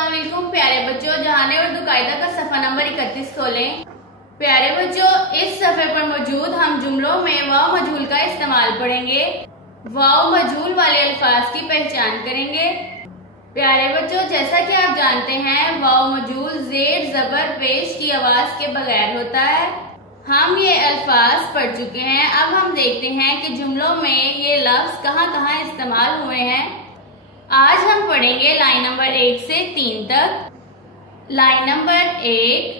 अस्सलामुअलैकुम प्यारे बच्चों, जहाने उर्दू कायदा का सफा नंबर 31 खोलें। प्यारे बच्चों, इस सफे पर मौजूद हम जुमलों में वाव मजहूल का इस्तेमाल पढ़ेंगे। वाव मजहूल वाले अल्फाज की पहचान करेंगे। प्यारे बच्चों, जैसा कि आप जानते हैं वाव मजहूल जेर जबर पेश की आवाज के बगैर होता है। हम ये अल्फाज पढ़ चुके हैं। अब हम देखते हैं कि जुमलों में ये लफ्ज कहाँ कहाँ इस्तेमाल हुए हैं। आज हम पढ़ेंगे लाइन नंबर 1 से 3 तक। लाइन नंबर 1,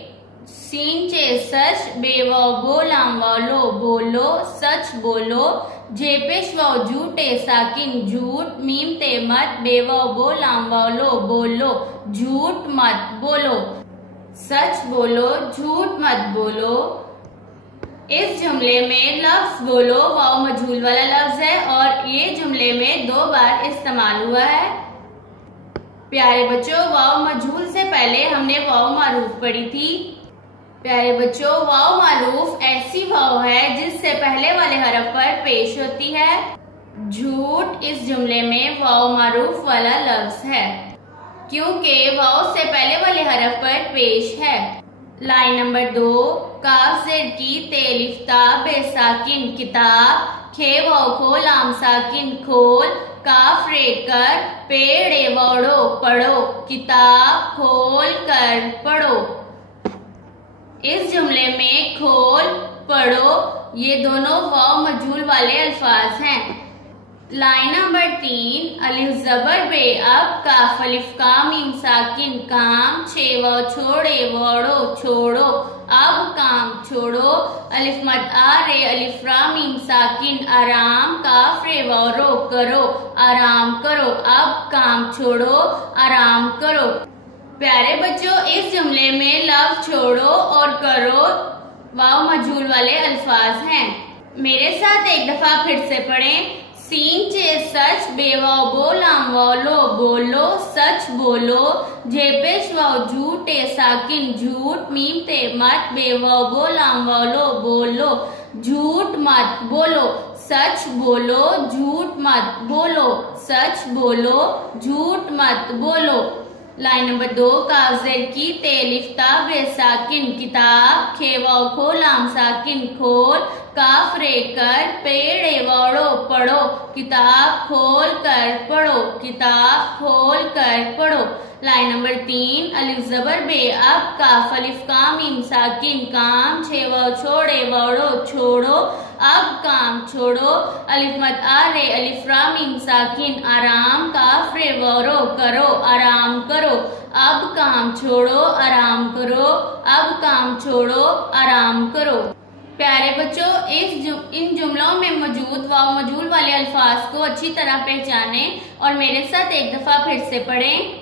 सीन चे सच बेवाव बोलाम वालो बोलो सच बोलो, जे पेश वाव झूठे साकिन झूठ, मीम ते मत बेवाव बोलाम वालो बोलो झूठ मत बोलो, सच बोलो झूठ मत बोलो। इस जुमले में लफ्ज बोलो वाव मजहूल वाला लफ्ज है और ये जुमले में 2 बार इस्तेमाल हुआ है। प्यारे बच्चों, वाव मजहूल से पहले हमने वाव मारूफ पढ़ी थी। प्यारे बच्चों, वाव मारूफ ऐसी वाव है जिससे पहले वाले हरफ पर पेश होती है। झूठ इस जुमले में वाव मारूफ वाला लफ्ज है क्योंकि वाव से पहले वाले हरफ पर पेश है। लाइन नंबर 2, काफ जेर की तेलिफ्ता बेसाकिन किताब, खे वाव खो लाम साकिन खोल, काफ रे कर पेड़े वोड़ो पढ़ो, किताब खोल कर पढ़ो। इस जुमले में खोल पढ़ो ये दोनों वाव मजहूल वाले अल्फाज हैं। लाइन नंबर 3, अलिफ जबर बे अब काफ अलिफ काम मीम साकिन काम, छे वाव छोड़े वोड़ो छोड़ो, अब काम छोड़ो, अलिफ मद आ रे अलिफ रा मीम साकिन आराम, काफ रे वाव रो करो आराम करो, अब काम छोड़ो आराम करो। प्यारे बच्चों, इस जुमले में लफ्ज छोड़ो और करो वाव मजहूल वाले अल्फाज हैं। मेरे साथ एक दफा फिर से पढ़ें। सीन चे सच बेवाव बोलाम वालो बोलो सच बोलो, जे पेश वाव झूठे साकिन झूठ, मीम ते मत बेवाव बोलाम वालो बोलो झूठ मत बोलो, सच बोलो झूठ मत बोलो, सच बोलो झूठ मत बोलो। लाइन नंबर 2, काफ जेर की तेलिफ्ता बेसाकिन किताब, खे वाव खो लाम साकिन खोल, काफ रे कर पेड़े वोड़ो पढ़ो, किताब खोल कर पढ़ो, किताब खोल कर पढ़ो। लाइन नंबर 3, अलिफ जबर बे अब काफ अलिफ काम मीम साकिन काम, छे वाव छोड़े वोड़ो छोड़ो, अब काम छोड़ो, अलिफ मत आ रे अलिफ रा मीम साकिन आराम, काफ रे वोरो करो आराम करो, अब काम छोड़ो आराम करो, अब काम छोड़ो आराम करो। प्यारे बच्चों, इन जुमलों में मौजूद वाव मजहूल वाले अल्फाज को अच्छी तरह पहचाने और मेरे साथ एक दफा फिर से पढ़ें।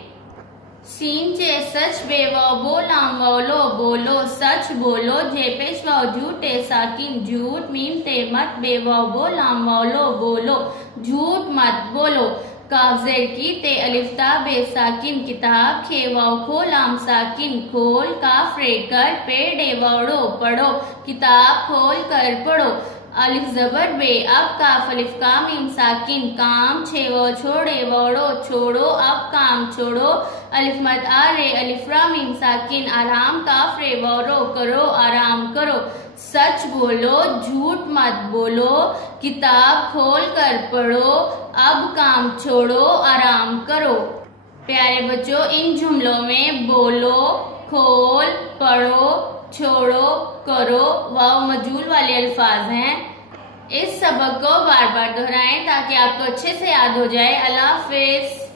सीन चे सच बेवाव बोलाम वालो बोलो सच बोलो, जे पेश वाव झूठे साकिन झूठ, मीम ते मत बेवाव बोलाम वालो बोलो झूठ मत बोलो, काफ जेर की ते अलिफ्ता बेसाकिन किताब, खे वाव खो लाम साकिन खोल, काफ रे कर पेड़े वोड़ो पढ़ो, किताब खोल कर पढ़ो। अलिफ जबर बे अब काफ अलिफ काम मीम साकिन काम, छे वाव छोड़े वोड़ो छोड़ो, अब काम छोड़ो, अलिफ मद आ रे अलिफ रा मीम साकिन आराम, काफ रे वोरो करो आराम करो, सच बोलो झूठ मत बोलो, किताब खोल कर पढ़ो, अब काम छोड़ो आराम करो। प्यारे बच्चों, इन जुमलों में बोलो, खोल, पढ़ो, छोड़ो, करो वाव मजहूल वाले अल्फाज हैं। इस सबक को बार बार दोहराएं ताकि आपको अच्छे से याद हो जाए। अल्लाह हाफिज।